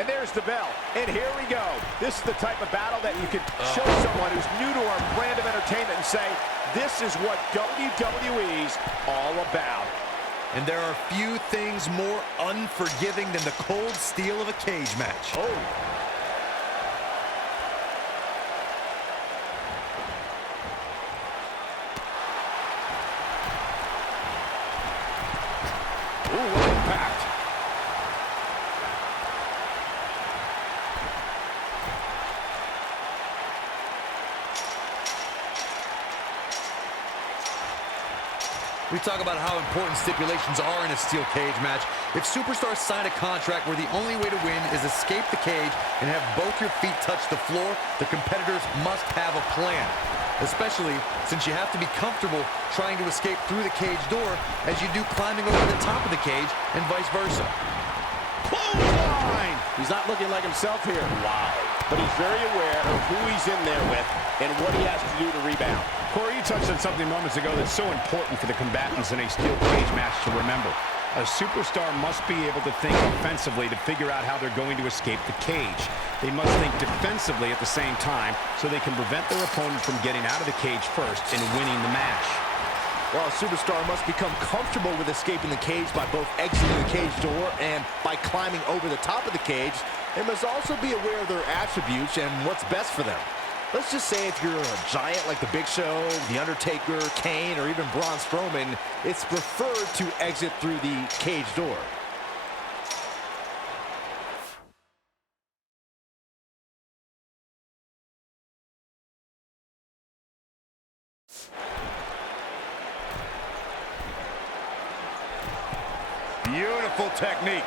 And there's the bell. And here we go. This is the type of battle that you can show someone who's new to our brand of entertainment and say, this is what WWE's all about. And there are few things more unforgiving than the cold steel of a cage match. Oh. Ooh, what impact. We talk about how important stipulations are in a steel cage match. If superstars sign a contract where the only way to win is escape the cage and have both your feet touch the floor, the competitors must have a plan. Especially since you have to be comfortable trying to escape through the cage door as you do climbing over the top of the cage and vice versa. Clothesline! He's not looking like himself here. Wow. But he's very aware of who he's in there with and what he has to do to rebound. Corey, you touched on something moments ago that's so important for the combatants in a steel cage match to remember. A superstar must be able to think offensively to figure out how they're going to escape the cage. They must think defensively at the same time so they can prevent their opponent from getting out of the cage first and winning the match. Well, a superstar must become comfortable with escaping the cage by both exiting the cage door and by climbing over the top of the cage. They must also be aware of their attributes and what's best for them. Let's just say if you're a giant like The Big Show, The Undertaker, Kane, or even Braun Strowman, it's preferred to exit through the cage door. Beautiful technique.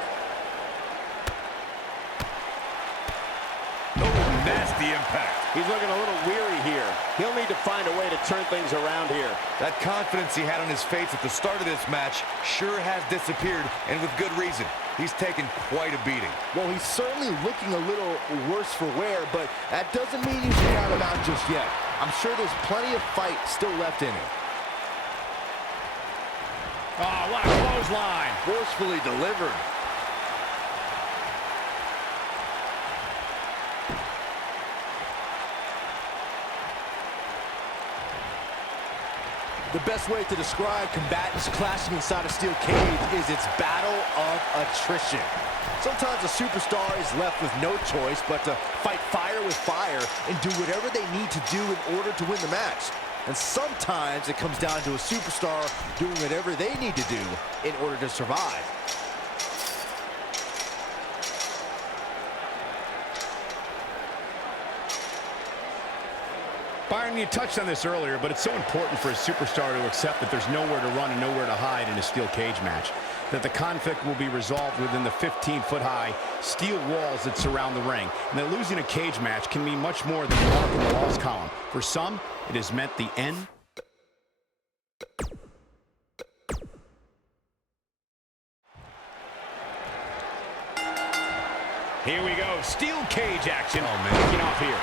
Oh, nasty impact. He's looking a little weary here. He'll need to find a way to turn things around here. That confidence he had on his face at the start of this match sure has disappeared, and with good reason. He's taken quite a beating. Well, he's certainly looking a little worse for wear, but that doesn't mean he's down and out just yet. I'm sure there's plenty of fight still left in him. Oh, what a clothesline. Forcefully delivered. The best way to describe combatants clashing inside a steel cage is its battle of attrition. Sometimes a superstar is left with no choice but to fight fire with fire and do whatever they need to do in order to win the match. And sometimes it comes down to a superstar doing whatever they need to do in order to survive. Byron, you touched on this earlier, but it's so important for a superstar to accept that there's nowhere to run and nowhere to hide in a steel cage match. That the conflict will be resolved within the 15-foot-high steel walls that surround the ring. And that losing a cage match can mean much more than a mark in the loss column. For some, it has meant the end. Here we go. Steel cage action. Oh, man. Kicking off here.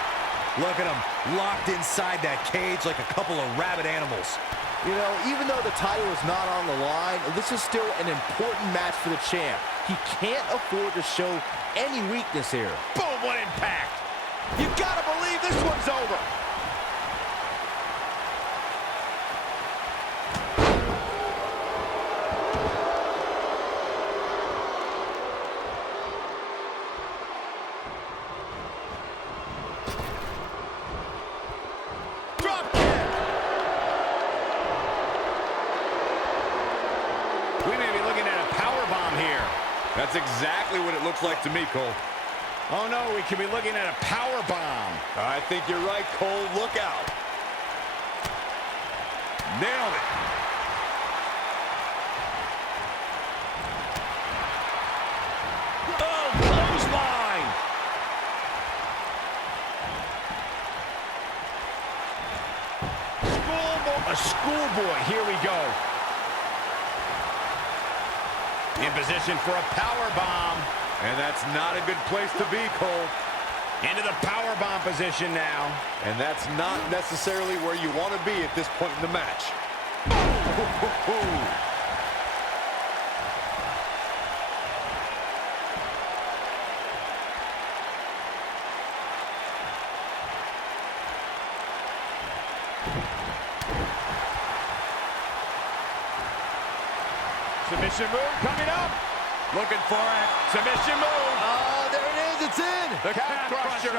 Look at him, locked inside that cage like a couple of rabid animals. You know, even though the title is not on the line, this is still an important match for the champ. He can't afford to show any weakness here. Boom, what impact. You gotta believe this one's over. That's exactly what it looks like to me, Cole. Oh, no, we could be looking at a power bomb. I think you're right, Cole. Look out. Nailed it. Oh, clothesline. A schoolboy. Here we go. In position for a power bomb. And that's not a good place to be, Cole. Into the power bomb position now. And that's not necessarily where you want to be at this point in the match. Submission move coming up. Looking for it. Submission move. Oh, there it is. It's in. The calf crusher.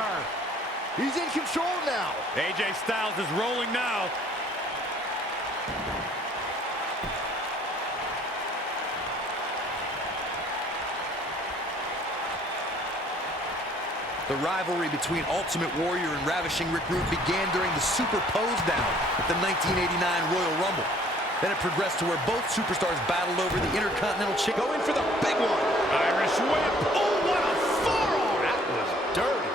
He's in control now. AJ Styles is rolling now. The rivalry between Ultimate Warrior and Ravishing Rick Rude began during the Super Pose Down at the 1989 Royal Rumble. Then it progressed to where both superstars battled over the Intercontinental Chicken. Going for the big one. Irish whip. Oh, what a forearm. That was dirty.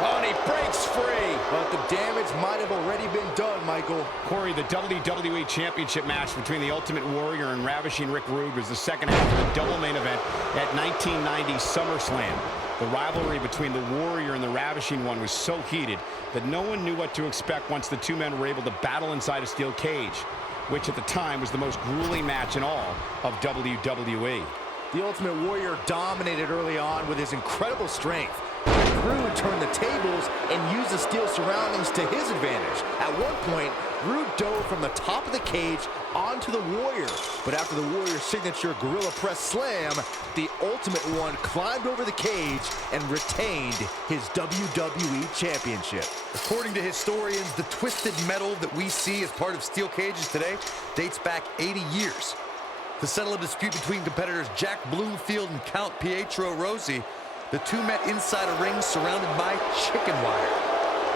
Oh, and he breaks free. But the damage might have already been done, Michael. Corey, the WWE Championship match between the Ultimate Warrior and Ravishing Rick Rude was the second half of the double main event at 1990 SummerSlam. The rivalry between the Warrior and the Ravishing One was so heated that no one knew what to expect once the two men were able to battle inside a steel cage, which at the time was the most grueling match in all of WWE. The Ultimate Warrior dominated early on with his incredible strength. Rude turned the tables and used the steel surroundings to his advantage. At one point, Rude dove from the top of the cage onto the Warrior. But after the Warrior's signature Gorilla Press Slam, the Ultimate One climbed over the cage and retained his WWE Championship. According to historians, the twisted metal that we see as part of steel cages today dates back 80 years. To settle a dispute between competitors Jack Bloomfield and Count Pietro Rossi, the two met inside a ring surrounded by chicken wire.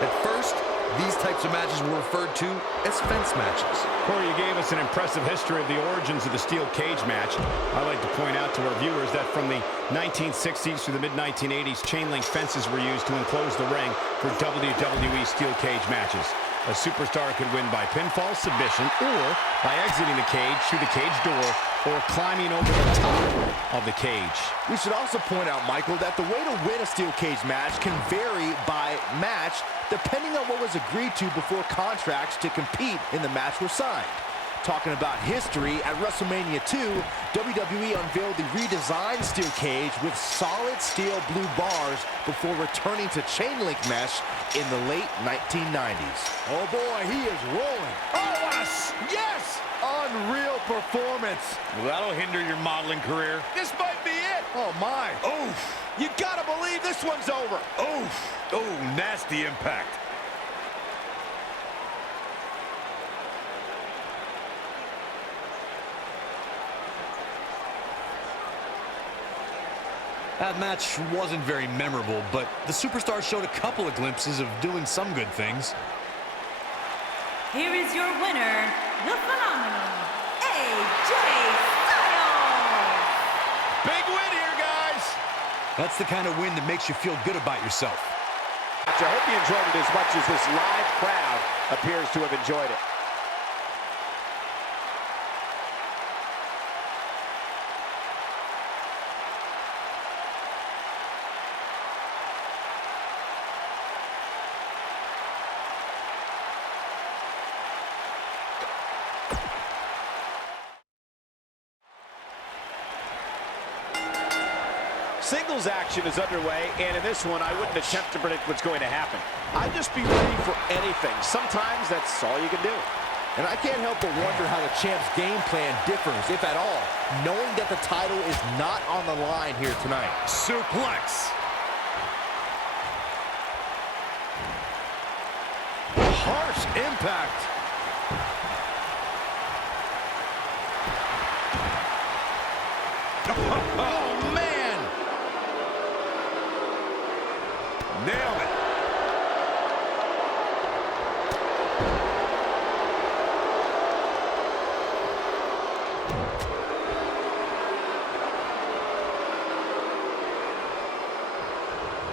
At first, these types of matches were referred to as fence matches. Corey, you gave us an impressive history of the origins of the steel cage match. I'd like to point out to our viewers that from the 1960s through the mid-1980s, chain link fences were used to enclose the ring for WWE steel cage matches. A superstar could win by pinfall submission or by exiting the cage through the cage door or climbing over the top of the cage. We should also point out, Michael, that the way to win a steel cage match can vary by match depending on what was agreed to before contracts to compete in the match were signed. Talking about history, at WrestleMania 2, WWE unveiled the redesigned steel cage with solid steel blue bars before returning to chain link mesh in the late 1990s. Oh boy, he is rolling. Oh, what a... Yes! Unreal performance. Well, that'll hinder your modeling career. This might be it. Oh my. Oof. You gotta believe this one's over. Oof. Oh, nasty impact. That match wasn't very memorable, but the superstar showed a couple of glimpses of doing some good things. Here is your winner, the phenomenal AJ Styles. Big win here, guys. That's the kind of win that makes you feel good about yourself. I hope you enjoyed it as much as this live crowd appears to have enjoyed it. Singles action is underway, and in this one, I wouldn't attempt to predict what's going to happen. I'd just be ready for anything. Sometimes that's all you can do. And I can't help but wonder how the champ's game plan differs, if at all, knowing that the title is not on the line here tonight. Suplex. Harsh impact. Oh, man. Nailed it.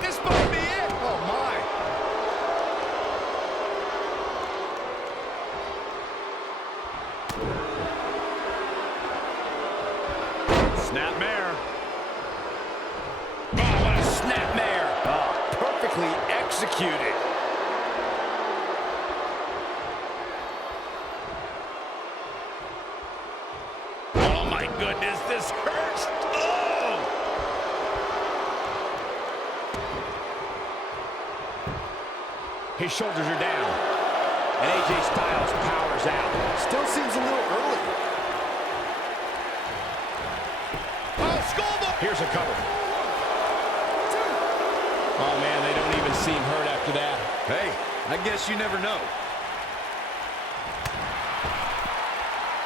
This might be it. Oh, my. Snapmare. Oh, what a snapmare. Oh, perfectly executed. Oh, my goodness, this hurts. Oh! His shoulders are down. And AJ Styles powers out. Still seems a little early. Oh, schoolboy! Here's a cover. Oh, man, they don't even seem hurt after that. Hey, I guess you never know.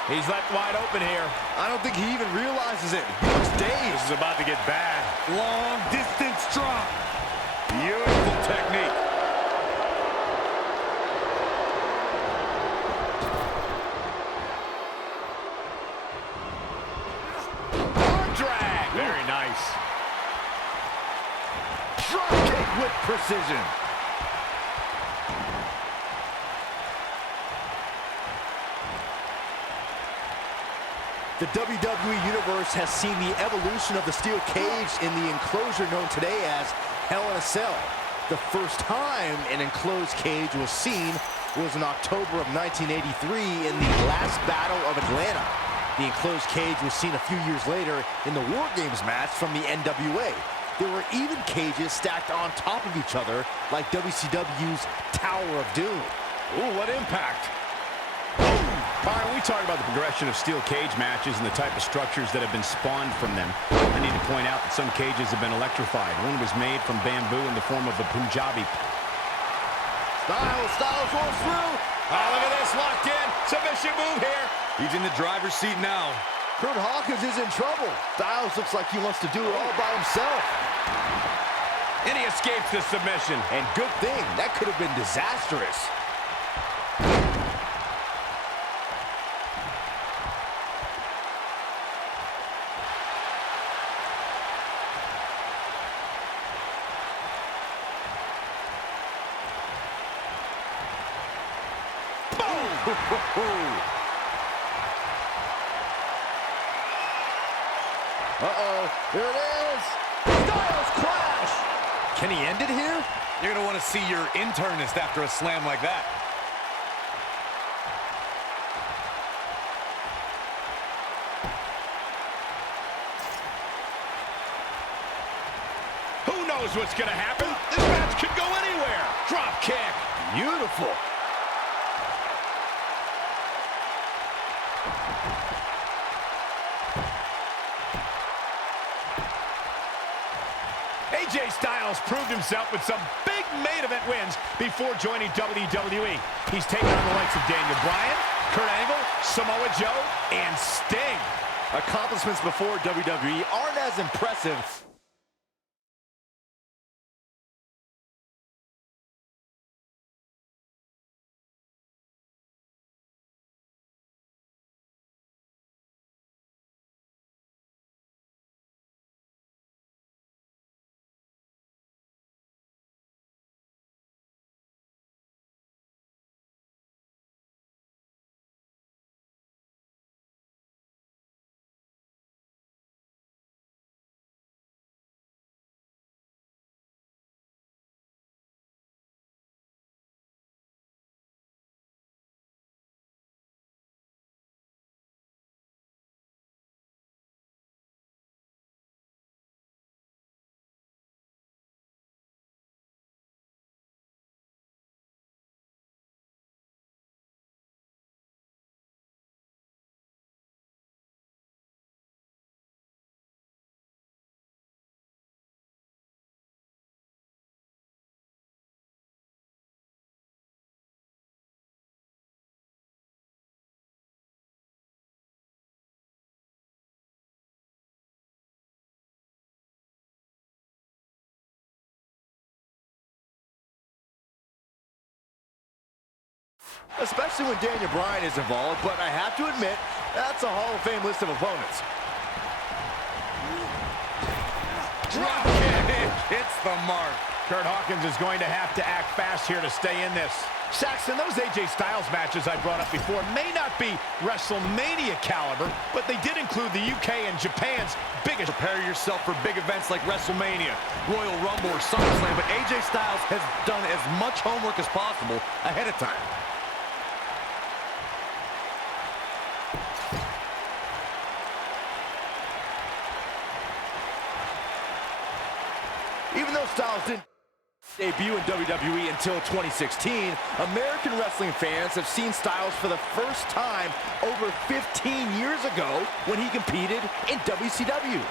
He's left wide open here. I don't think he even realizes it. He looks dazed. This is about to get bad. Long distance drop. Beautiful technique. Arm drag. Very nice. Drop kick with precision. The WWE Universe has seen the evolution of the steel cage in the enclosure known today as Hell in a Cell. The first time an enclosed cage was seen was in October of 1983 in the last Battle of Atlanta. The enclosed cage was seen a few years later in the War Games match from the NWA. There were even cages stacked on top of each other like WCW's Tower of Doom. Ooh, what impact. Byron, we talk about the progression of steel cage matches and the type of structures that have been spawned from them. I need to point out that some cages have been electrified. One was made from bamboo in the form of a Punjabi. Styles rolls through. Oh, look at this, locked in. Submission move here. He's in the driver's seat now. Curt Hawkins is in trouble. Styles looks like he wants to do it all by himself. And he escapes the submission. And good thing, that could have been disastrous. Uh-oh, there it is. Styles crash. Can he end it here? You're going to want to see your internist after a slam like that. Who knows what's going to happen? This match could go anywhere. Drop kick. Beautiful. AJ Styles proved himself with some big main event wins before joining WWE. He's taken on the likes of Daniel Bryan, Kurt Angle, Samoa Joe, and Sting. Accomplishments before WWE aren't as impressive. Especially when Daniel Bryan is involved, but I have to admit, that's a Hall of Fame list of opponents. Drop kick. Hits the mark. Curt Hawkins is going to have to act fast here to stay in this. Saxton, those AJ Styles matches I brought up before may not be WrestleMania caliber, but they did include the UK and Japan's biggest. Prepare yourself for big events like WrestleMania, Royal Rumble, or SummerSlam, but AJ Styles has done as much homework as possible ahead of time. Even though Styles didn't... Debut in WWE until 2016, American wrestling fans have seen Styles for the first time over 15 years ago when he competed in WCW.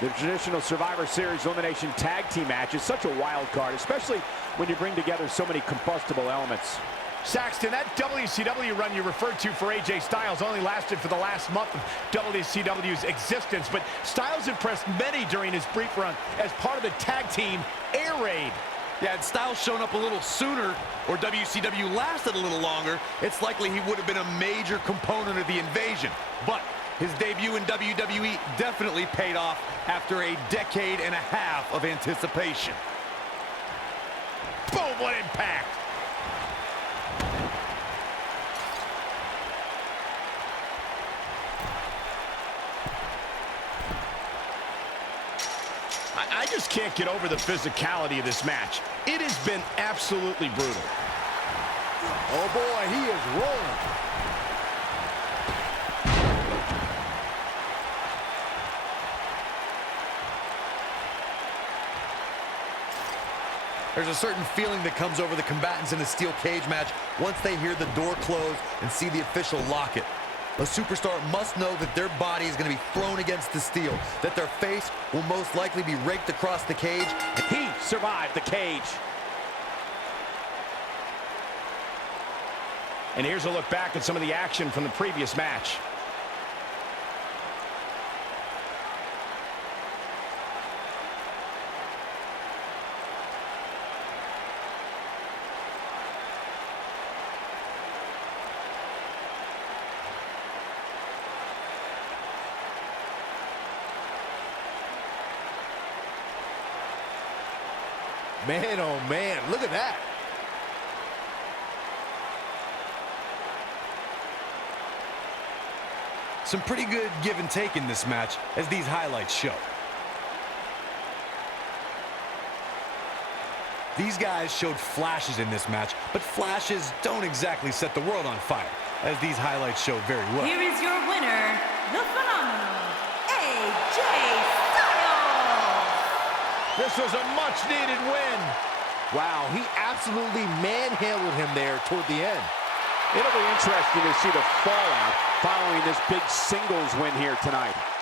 The traditional Survivor Series Elimination Tag Team match is such a wild card, especially when you bring together so many combustible elements. Saxton, that WCW run you referred to for AJ Styles only lasted for the last month of WCW's existence, but Styles impressed many during his brief run as part of the tag team Air Raid. Yeah, had Styles shown up a little sooner, or WCW lasted a little longer, it's likely he would have been a major component of the invasion. But his debut in WWE definitely paid off after a decade and a half of anticipation. Boom, what impact! I just can't get over the physicality of this match. It has been absolutely brutal. Oh boy, he is rolling. There's a certain feeling that comes over the combatants in a steel cage match once they hear the door close and see the official lock it. A superstar must know that their body is going to be thrown against the steel, that their face will most likely be raked across the cage. He survived the cage. And here's a look back at some of the action from the previous match. Man, oh man, look at that. Some pretty good give and take in this match, as these highlights show. These guys showed flashes in this match, but flashes don't exactly set the world on fire, as these highlights show very well. Here is your winner, the phenomenal AJ Styles. This was a much-needed win. Wow, he absolutely manhandled him there toward the end. It'll be interesting to see the fallout following this big singles win here tonight.